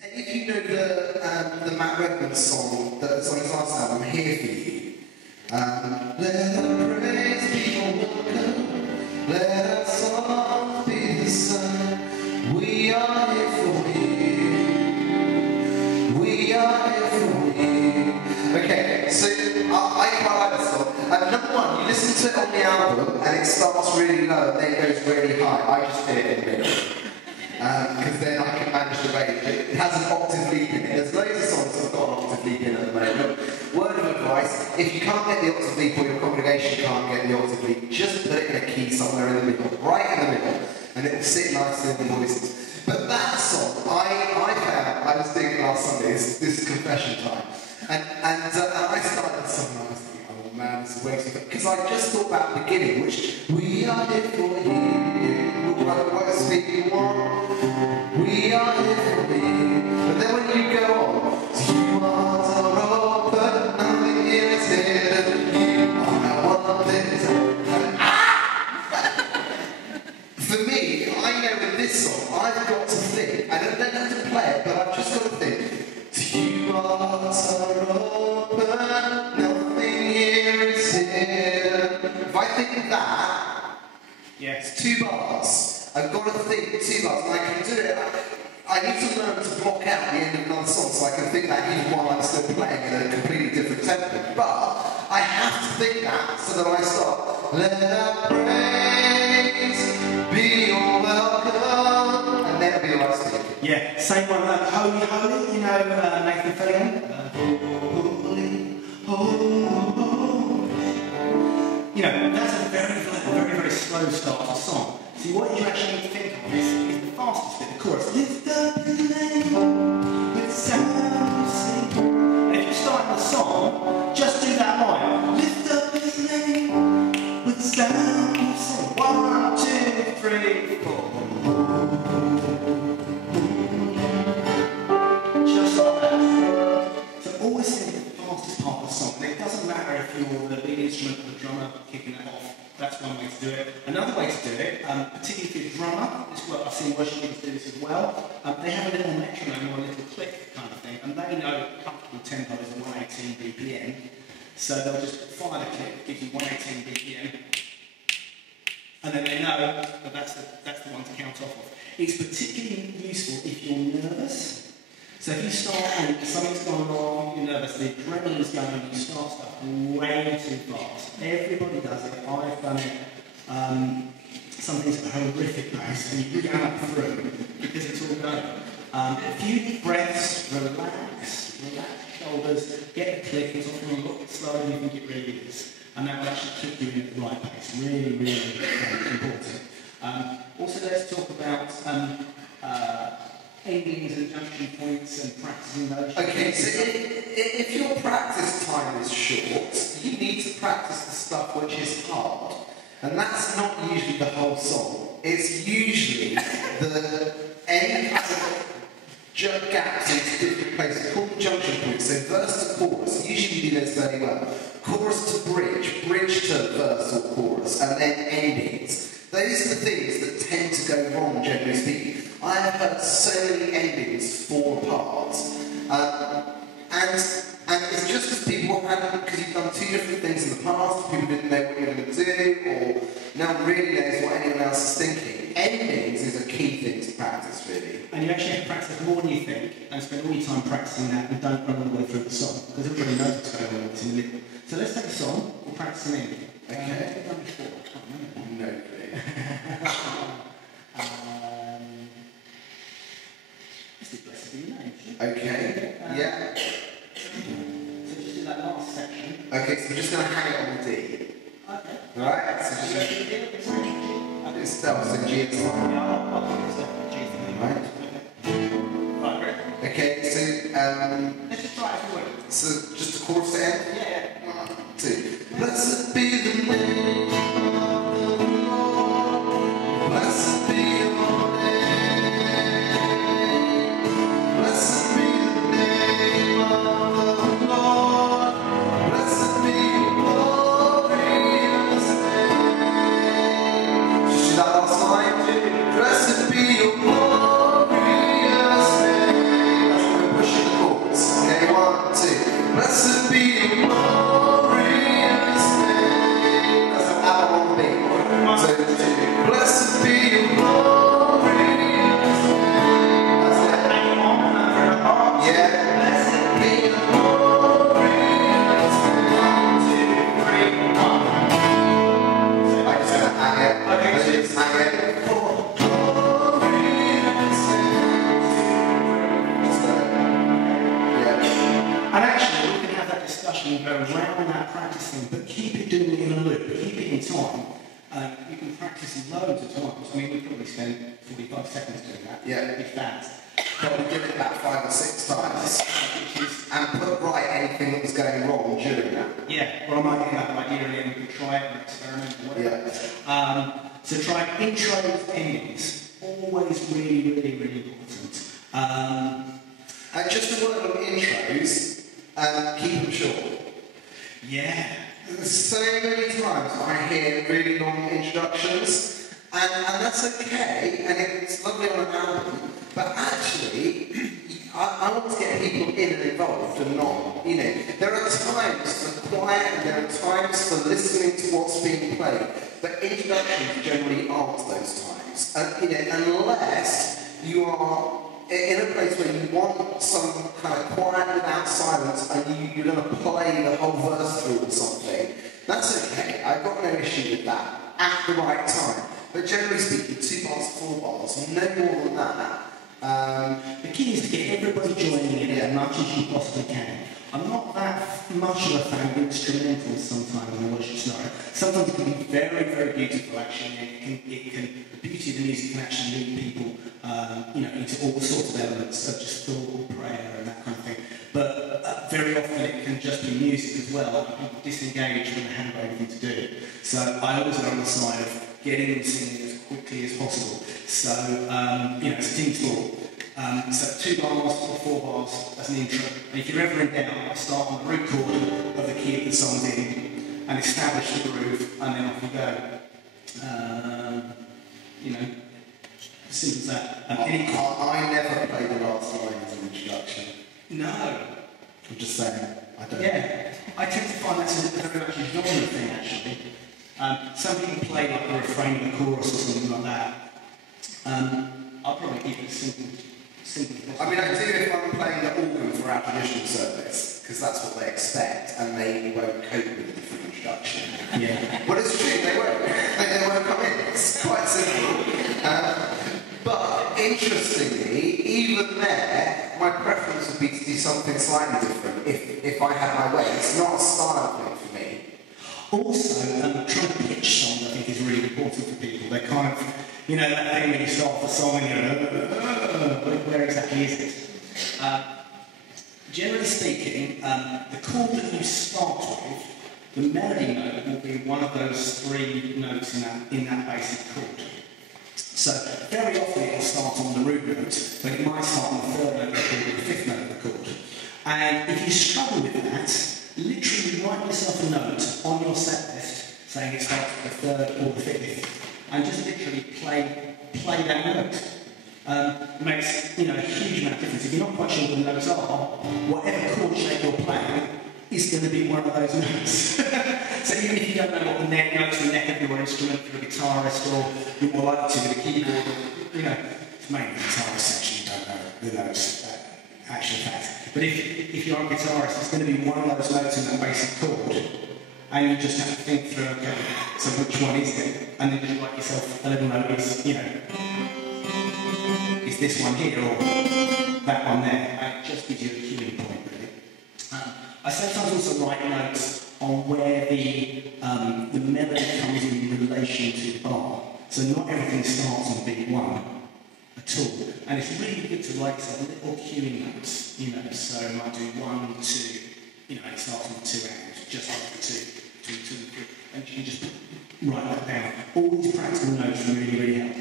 And if you know the Matt Redman song that's on his last album, Here For You, let our praise be welcome, let our song be the sun, we are here for you, we are here for you. Okay, so I quite like this song. Number one, you listen to it on the album and it starts really low and then it goes really high. I just did it in the middle. Because then I can manage the range. It has an octave leap in it. There's loads of songs that have got an octave leap in at the moment. Word of advice, if you can't get the octave leap or your congregation can't get the octave leap, just put it in a key somewhere in the middle, right in the middle, and it will sit nicely in the voices. But that song, I found, I was doing it last Sunday, this is confession time, and I started the song and I was thinking, oh man, this is way too because I just thought about the beginning, which, we are here for you, what speak you want. We are here for you. But then when you go on, you are open, nothing here is hidden. You are one this. For me, I know in this song, I've got to think, I don't have to play it, but I've just got to think, you are open, nothing here is hidden. If I think of that, it's 2 bars. I've got to think 2 bars, and I can do it. I need to learn to block out the end of another song so I can think that even while I'm still playing in a completely different tempo. But I have to think that so that I start, let our praise be your welcome, and then it'll be the right speak. Yeah, same one, Holy Holy, you know Nathan Fillion? Holy, holy. You know, that's a very slow start to the song. See, what you actually need to think of is the fastest bit, the chorus. Lift up his name with sound of sing. And if you're starting the song, just do that line. Lift up his name with sound of sing. 1, 2, 3, 4. Just like that. So always think the fastest part of the song. And it doesn't matter if you're the big instrument or the drummer kicking it off. That's one way to do it. Another way to do it, particularly if you're a drummer, I've seen worship leaders do this as well, they have a little metronome or a little click kind of thing, and they know comfortable tempo is 118 BPM, so they'll just fire the click, gives you 118 BPM, and then they know that that's the one to count off of. It's particularly useful if you're nervous. So if you start and something's going on, you're nervous, the adrenaline's going and you start stuff way too fast. Everybody does it, I've done it. Something's at a horrific pace and you go up through because it's all going. A few deep breaths, relax your shoulders, get the click, it's often a little bit slower than you think it really is. And that will actually keep you in the right pace. Really, really important. Also, let's talk about endings and junction points and practicing those. Okay, so if your practice time is short, you need to practice the stuff which is hard. And that's not usually the whole song. It's usually the end of gaps into different places called junction points. So verse to chorus, usually you do this very well. Chorus to bridge, bridge to verse or chorus, and then endings. Those are the things that tend to go wrong, generally speaking. I have heard so many endings fall apart. And it's just because people haven't, because you've done 2 different things in the past, people didn't know what you were going to do, or no one really knows what anyone else is thinking. Endings is a key thing to practice, really. And you actually have to practice more than you think, and spend all your time practicing that, and don't run all the way through the song, because everybody knows what's going on, it's in the middle. So let's take a song, we'll practice an ending. Okay. What have we done before? I can't remember. No clue. Let's do Blessed Be Your Name. Okay, yeah. So just do that last section. Okay, so we're just going to hang it on the D. Okay. Alright, so just it's in G and stuff. Right? Right, great. Okay, so let's just try it if we will. so just a chorus to end? Yeah. 1, 2. Blessed be the name of the Lord. Blessed be your name. Blessed be the name of the Lord. Blessed be your glorious name. Just do that last line. Blessed be your glorious name. 1, 2, 3. Blessed be your glorious name. That's it. Hang on, Yeah. Blessed be your glorious name. 2, 3, 1. So I'm just going to hang it. Okay, Let's so just hang it. And actually, we can have that discussion and go around that practicing, but keep it doing it in a loop, keep it in time. You can practice loads of times. I mean, we probably spend 45 seconds doing that, if that. But we did it about 5 or 6 times. And put right anything that was going wrong during that. Yeah, or I might get that idea and then we can try it or experiment or whatever. So try intros, endings. Always really, really, really important. And just a word on intros, keep them short. Yeah. So many times I hear really long introductions, and that's okay, and it's lovely on an album, but actually, I want to get people in and involved and not, there are times for quiet and there are times for listening to what's being played, but introductions generally aren't those times, unless you are in a place where you want some kind of quiet without silence and you're going to play the whole verse through or something, that's okay. I've got no issue with that at the right time. But generally speaking, 2 bars, 4 bars, no more than that. The key is to get everybody joining in as much as you possibly can. I'm not that much of a fan of instrumentals sometimes in a worship scenario. Sometimes it can be very, very beautiful actually. The beauty of the music can actually lead people into all sorts of elements of just thought, prayer and that kind of thing. But very often it can just be music as well. People disengage when they haven't got anything to do. So I always err on the side of getting them singing as quickly as possible. So, it's a team sport. So 2 bars or 4 bars as an intro. And if you're ever in doubt, start on the root chord of the key of the song's in and establish the groove, and then off you go. As simple as that. I never play the last line as an introduction. No. I'm just saying, I don't. Yeah, I tend to find that's a very much a genre thing actually. Some people play like the refrain of the chorus or something like that. I'll probably keep it simple. I mean, I do if I'm playing the organ for our traditional service, because that's what they expect, and they won't cope with a different introduction. Yeah. Well, it's true, they won't. They won't come in. It's quite simple. But interestingly, even there, my preference would be to do something slightly different if I had my way. It's not a style thing for me. Also, trying to pitch songs I think is really important for people. They kind of, that thing when you start off a song and you're where exactly is it? Generally speaking, the chord that you start with, the melody note will be one of those 3 notes in that basic chord. So very often it will start on the root note, but it might start on the 3rd note of the chord or the 5th note of the chord. And if you struggle with that, literally write yourself a note on your set list saying it starts with the 3rd or the 5th, and just literally play that note. Makes a huge amount of difference. If you're not quite sure what the notes are, whatever chord shape you're playing is going to be one of those notes. So even if you don't know what the notes, the neck of your instrument for a guitarist, or you're more likely to with a keyboard, it's mainly the guitarist actually you don't know the notes, actual fact. But if you're a guitarist, it's going to be one of those notes in that basic chord, and you just have to think through, okay, so which one is it? And then just write yourself a little note, is this one here or that one there? And it just gives you a cueing point, really. I sometimes also write notes on where the melody comes in relation to the bar. So not everything starts on beat 1 at all. And it's really good to write some little cueing notes, so I might do 1, 2, and it starts on 2 and just after 2, 2, 2, 3, and you can just write that down. All these practical notes really, really help.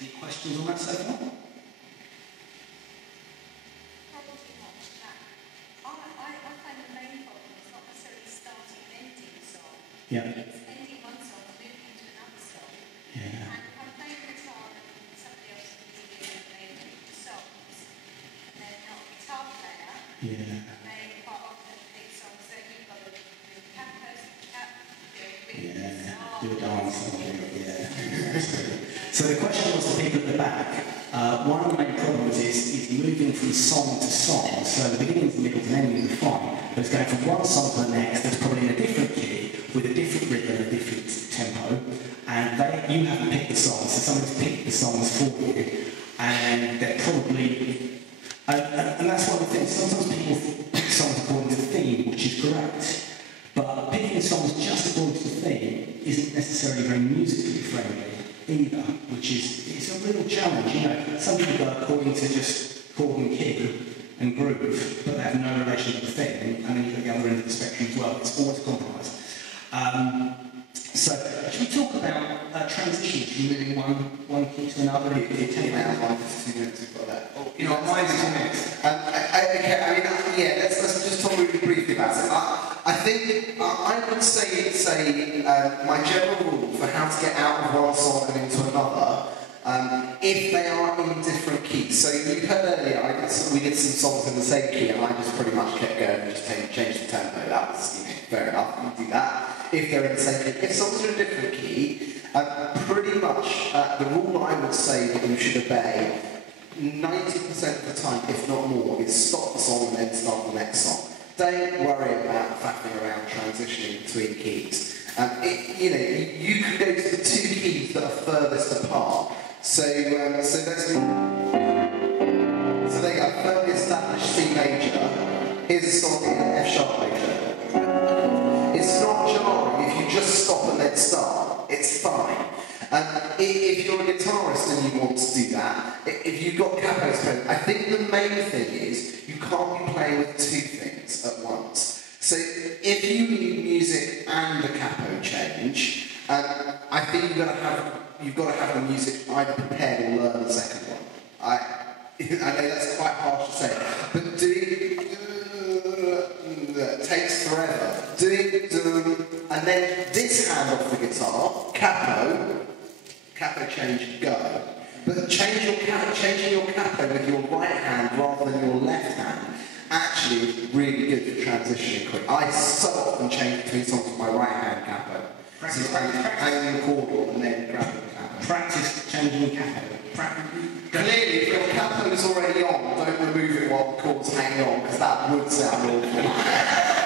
Any questions on that so far? Probably not. I find the main problem is not necessarily starting and ending a song. Yeah. It's ending one song and moving into another song. Yeah. And if I'm playing guitar and somebody else is playing the songs, and they're not a guitar player, Yeah. they quite often pick songs that you've got to do campos, Yeah. Do a dance. So the question was to people at the back. One of the main problems is moving from song to song. So the beginnings, the middles, and endings are fine, but it's going from one song to the next that's probably in a different key, with a different rhythm, a different tempo, and you haven't picked the songs, so somebody's picked the songs for you, and they're probably... And that's one of the things, sometimes people pick songs according to theme, which is correct, but picking songs just according to the theme isn't necessarily very musically friendly either, which is it's a real challenge. You know, some people go according to just chord and key and groove, but they have no relation to the thing, and then you get the other end of the spectrum as well. It's always a compromise. So, should we talk about transitions from moving one key to another? You take out 1 to 2 minutes, we've got that. Oh, you know, mine's 2 minutes. Okay, I mean, yeah, let's just talk really briefly about it. I think I would say my general rule for how to get out of one song and into another, if they are in different keys. So you heard earlier, we did some songs in the same key, and I just pretty much kept going and just changed the tempo. That was, fair enough. You can do that if they're in the same key. If songs are in a different key, pretty much the rule I would say that you should obey 90% of the time, if not more, is stop the song and then start the next song. Don't worry about faffing around transitioning between keys. You can go to the 2 keys that are furthest apart. So let's so they got a firmly established C major. Here's a song in an F sharp major. It's not jarring if you just stop and then start. It's fine. If you're a guitarist and you want to do that, if you've got capos present, I think the main thing is you can't be playing with 2 things at once. So if you need music and a capo change, I think you've got to have the music either prepared or learn the second one. I know that's quite harsh to say, but doing takes forever. And then this hand off the guitar, capo change, go. But changing your capo with your right hand rather than your left hand actually is really good for transitioning quick. I so often change between songs with my right hand capo. Practice. Hanging the chord and then grabbing the capo. Practice changing capo. Clearly, if your capo is already on, don't remove it while the chord's hanging on, because that would sound awful.